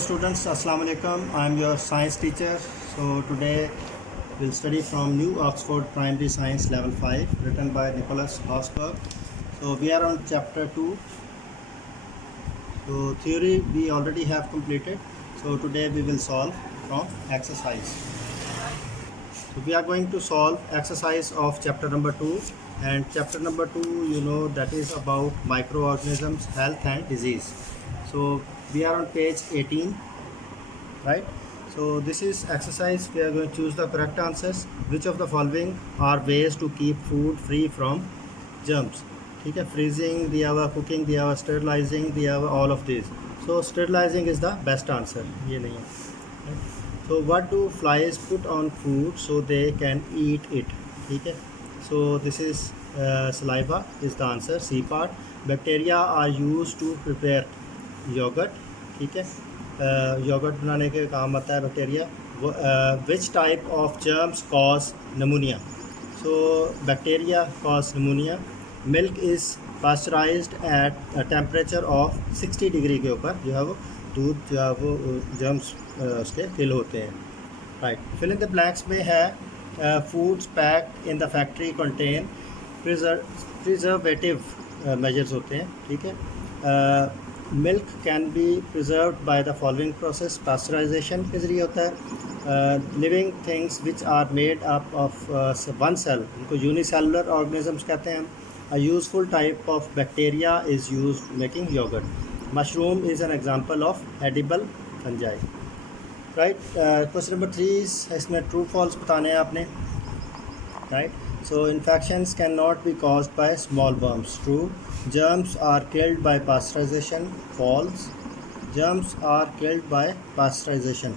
students, Assalamu alaikum. I am your science teacher. So today we'll study from New Oxford Primary Science Level 5 written by Nicholas Hosberg. So we are on chapter 2. So theory we already have completed. So today we will solve from exercise. So we are going to solve exercise of chapter number 2, and chapter number 2 that is about microorganisms, health and disease. So we are on page 18, right? So this is exercise. We are going to choose the correct answers. Which of the following are ways to keep food free from germs? ठीक है, freezing दिया हुआ, cooking दिया हुआ, sterilizing दिया हुआ, all of these. So sterilizing is the best answer. ये नहीं है. So what do flies put on food so they can eat it? ठीक है. So this is saliva is the answer. C part. Bacteria are used to prepare yogurt. ठीक है, yogurt बनाने के काम आता है bacteria. Which type of germs cause pneumonia? So bacteria cause pneumonia. Milk is pasteurized at temperature of 60 degree के ऊपर जो है वो दूध जो है वो जर्म्स उसके किल होते हैं. Right. Fill in the blanks में है foods packed in the factory contain preservative measures होते हैं. ठीक है. Milk can be preserved by the following process. Pasteurization के ज़रिए होता है. Living things which are made up of one cell, उनको यूनिसेलुलर ऑर्गेनिजम्स कहते हैं. A useful type of bacteria is used making yogurt. Mushroom is an example of edible fungi. Right. Question number 3 इसमें true false बताने हैं आपने. Right. So infections cannot be caused by small worms. True. Germs are killed by pasteurization. False. Germs are killed by pasteurization.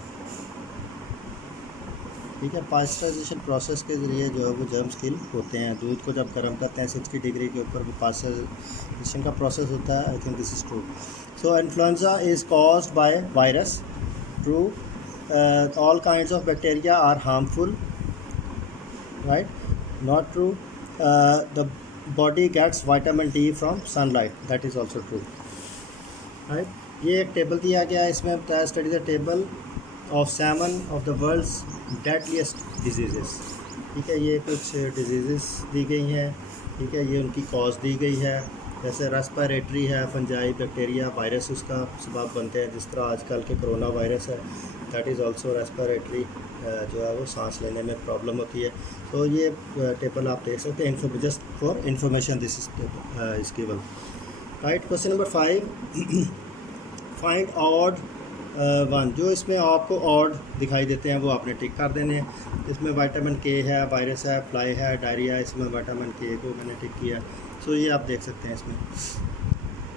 ठीक है, pasteurisation process के ज़रिए जो है वो जर्म्स किल होते हैं. दूध को जब गर्म करते हैं 60 डिग्री के ऊपर, वो पास्चराइजेशन का प्रोसेस होता है. I think this is true. So influenza is caused by virus. True. All kinds of bacteria are harmful. Right. Not true. The body gets vitamin D from sunlight. That is also true. Right. ये एक table दिया गया है, इसमें बताया study the table of 7 of the world's deadliest diseases. ठीक है, ये कुछ डिजीज़ दी गई हैं. ठीक है, ये उनकी कॉज दी गई है. जैसे रेस्पिरेटरी है, फंजाई, बैक्टीरिया, वायरस उसका सबब बनते हैं. जिस तरह आजकल के कोरोना वायरस है, दैट इज़ ऑल्सो रेस्पिरेटरी, जो है वो सांस लेने में प्रॉब्लम होती है. तो ये टेबल आप देख सकते हैं. Just for information this is given. Right. Question number 5. Find odd one. जो इसमें आपको ऑड दिखाई देते हैं वो आपने टिक कर देने हैं. इसमें विटामिन के है, वायरस है, फ्लाई है, डायरिया. इसमें विटामिन के को मैंने टिक किया. सो ये आप देख सकते हैं इसमें.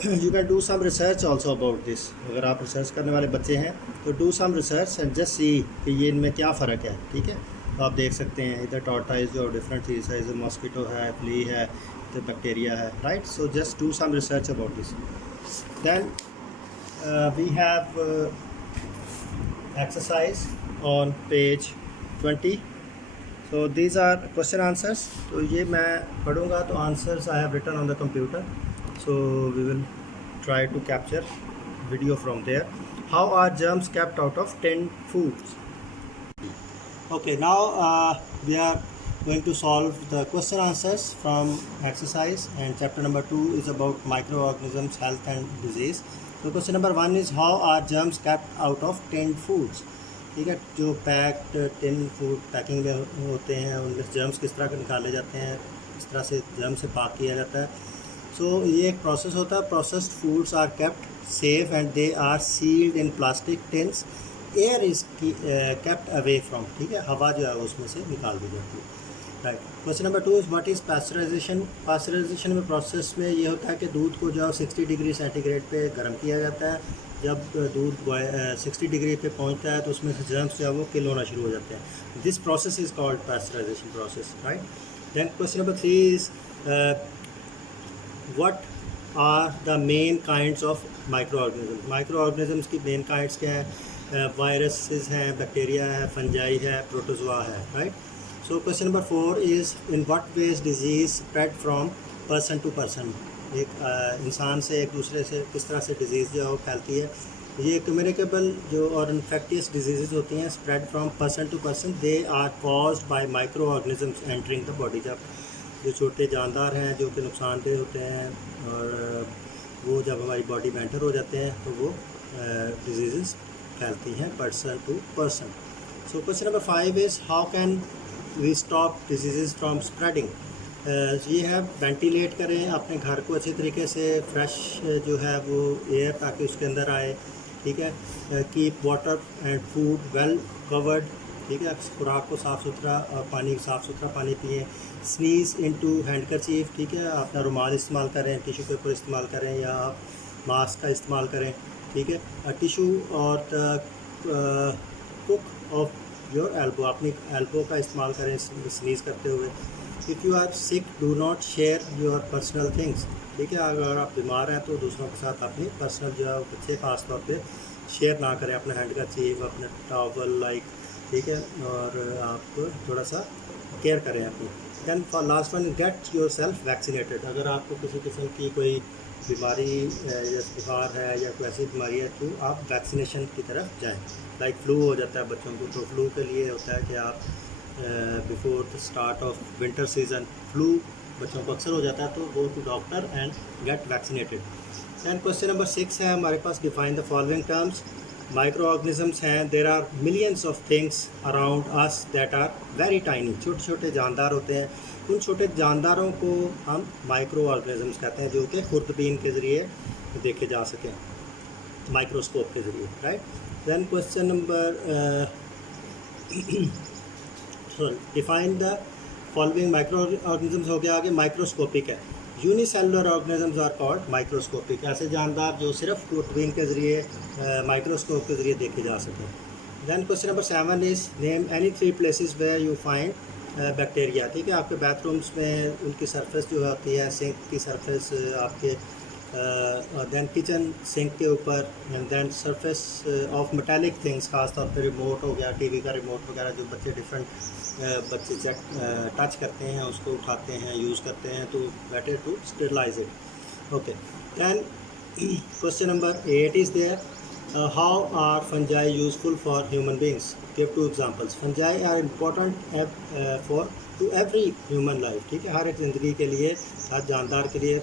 You can do some research also about this. अगर आप रिसर्च करने वाले बच्चे हैं तो do some research and just see कि ये इनमें क्या फ़र्क है. ठीक है, तो आप देख सकते हैं इधर टॉर्टाइज जो डिफरेंट चीज़ है, इधर मॉस्किटो है, फ्ली है, इधर बैक्टीरिया है. Right. So just do some research about this. Then we have exercise on page 20. So these are question answers. तो ये मैं पढ़ूँगा तो answers I have written on the computer. So we will try to capture video from there. How are germs kept out of tinned foods? Okay, now we are going to solve the question answers from exercise, and chapter number 2 is about microorganisms, health and disease. So question number 1 is how are germs kept out of tinned foods? ठीक है, जो packed tin food packing में होते हैं उनमें germs किस तरह के निकाले जाते हैं, किस तरह से जर्म से पाक किया जाता है. सो ये एक प्रोसेस होता है. Processed foods are kept safe and they are sealed in plastic tins. Air is kept away from. ठीक है, हवा जो है उसमें से निकाल दी जाती है. Right. Question number 2 is what is pasteurization. Pasteurization में प्रोसेस में ये होता है कि दूध को जो 60 डिग्री सेंटीग्रेड पे गर्म किया जाता है. जब दूध 60 डिग्री पे पहुंचता है तो उसमें से जर्म्स जो है वो किल होना शुरू हो जाते हैं. This process is called pasteurization process. Right. Then question number 3 is what are the main kinds of microorganisms. Microorganisms की मेन काइंड्स क्या हैं? वायरसेस हैं, बैक्टीरिया है, फंजाई है, प्रोटोजोआ है. Right. So question number 4 is in what ways diseases spread from person to person. एक इंसान से एक दूसरे से किस तरह से डिजीज़ जो है वो फैलती है. ये कम्युनिकेबल जो और इन्फेक्टियस डिजीज़ होती हैं spread from person to person, they are caused by micro organisms entering the body. जब जो छोटे जानदार हैं जो कि नुकसानदेह होते हैं और वो जब हमारी बॉडी में एंटर हो जाते हैं तो वो डिजीज़ फैलती हैं person to person. So question number 5 is how can we stop diseases from spreading. ये है वेंटिलेट करें अपने घर को अच्छी तरीके से, फ्रेश जो है वो एयर ताकि उसके अंदर आए, ठीक है। Keep water and food well covered, ठीक है। खुराक को साफ़ सुथरा और पानी साफ़ सुथरा पानी पिए। स्नीज़ इनटू हैंडकरचीफ, ठीक है। अपना रुमाल इस्तेमाल करें, टिशू पेपर इस्तेमाल करें या आप मास्क का इस्तेमाल करें, ठीक है। टिशू और कुक ऑफ योर एल्बो, अपनी एल्बो का इस्तेमाल करें स्नीज़ करते हुए। If you are sick do not share your personal things, ठीक है। अगर आप बीमार हैं तो दूसरों के साथ अपनी पर्सनल जो है बच्चे ख़ास तौर पे शेयर ना करें, अपना हैंडकरचीफ, अपना टॉवल लाइक, ठीक है। और आप थोड़ा सा केयर करें अपनी। Then for last one, get yourself vaccinated. अगर आपको किसी किस्म की कोई बीमारी या बुखार है या कोई ऐसी बीमारी है तो आप वैक्सीनेशन की तरफ जाएं। लाइक फ्लू हो जाता है बच्चों को, तो फ्लू के लिए होता है कि आप before the start of winter season flu बच्चों को अक्सर हो जाता है, तो go to doctor and get vaccinated. Then question number 6 है हमारे पास, define the following terms. Micro organisms हैं, there are millions of things around us that are very tiny. छोटे छोटे जानदार होते हैं, उन छोटे जानदारों को हम माइक्रो ऑर्गेनिजम्स कहते हैं, जो कि खुर्दबीन के ज़रिए देखे जा सकें, माइक्रोस्कोप के ज़रिए, राइट। Then question number define the following micro organisms हो गया आगे। माइक्रोस्कोपिक है, unicellular organisms are called microscopic, ऐसे जानदार जो सिर्फ खुर्दबीन के ज़रिए माइक्रोस्कोप के ज़रिए देखे जा सकें। Then question number 7 is name any 3 places where you find bacteria, ठीक है। आपके बाथरूम्स में उनकी सरफेस जो होती है, सिंक की सरफेस आपके, दैन किचन सिंक के ऊपर, and then surface of metallic things, खास तौर पर रिमोट हो गया, टीवी का रिमोट वगैरह जो बच्चे बच्चे टच करते हैं, उसको उठाते हैं, यूज़ करते हैं, तो better to sterilise it. Okay, then question number 8 is there, how are fungi useful for human beings. Give 2 examples. Fungi are important for to every human life, ठीक है। हर एक ज़िंदगी के लिए, हर जानदार के लिए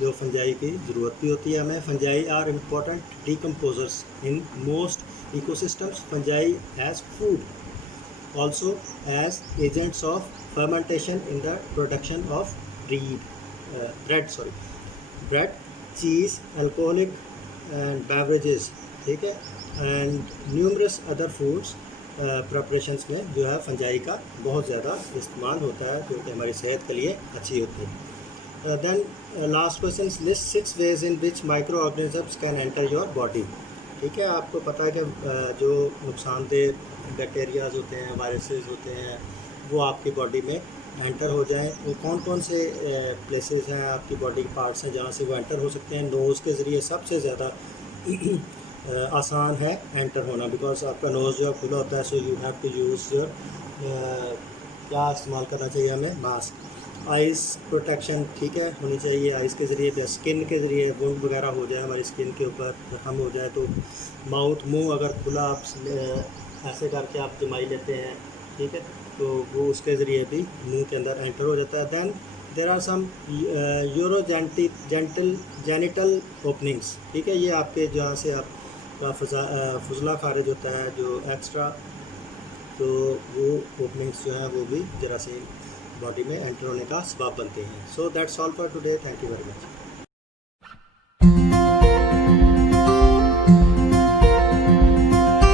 जो फंजाई की ज़रूरत भी होती है हमें। Fungi are important decomposers in most ecosystems. Fungi as food, also as agents of fermentation in the production of bread, cheese, alcoholic and beverages, ठीक है, and numerous other foods preparations में जो है फंजाई का बहुत ज़्यादा इस्तेमाल होता है, जो कि हमारी सेहत के लिए अच्छी होती है। then last question, list 6 ways in which microorganisms can enter your body, ठीक है। आपको पता है कि जो नुकसानदेह बैक्टीरियाज होते हैं, वायरसेस होते हैं, वो आपकी बॉडी में एंटर हो जाएं, वो कौन कौन से प्लेसेस हैं आपकी बॉडी के पार्ट्स हैं जहाँ से वो एंटर हो सकते हैं। नोज़ के ज़रिए सबसे ज़्यादा आसान है एंटर होना, बिकॉज आपका नोज़ जो खुला होता है, so you have to use क्या इस्तेमाल करना चाहिए हमें, मास्क। आइज़ प्रोटेक्शन, ठीक है, होनी चाहिए आइज़ के ज़रिए, या स्किन के ज़रिए वुंड वगैरह हो जाए हमारी स्किन के ऊपर, ज़ख्म हो जाए तो माउथ, मुंह अगर खुला आप ऐसे करके आप जमाई लेते हैं, ठीक है, तो वो उसके ज़रिए भी मुंह के अंदर एंटर हो जाता है। Then there are some genital openings, ठीक है। ये आपके जहाँ से आपका फजला खारिज होता है जो एक्स्ट्रा, तो वो ओपनिंग्स जो हैं वो भी जरासीम बॉडी में एंटर होने का सबब बनते हैं। So that's all for today, thank you very much.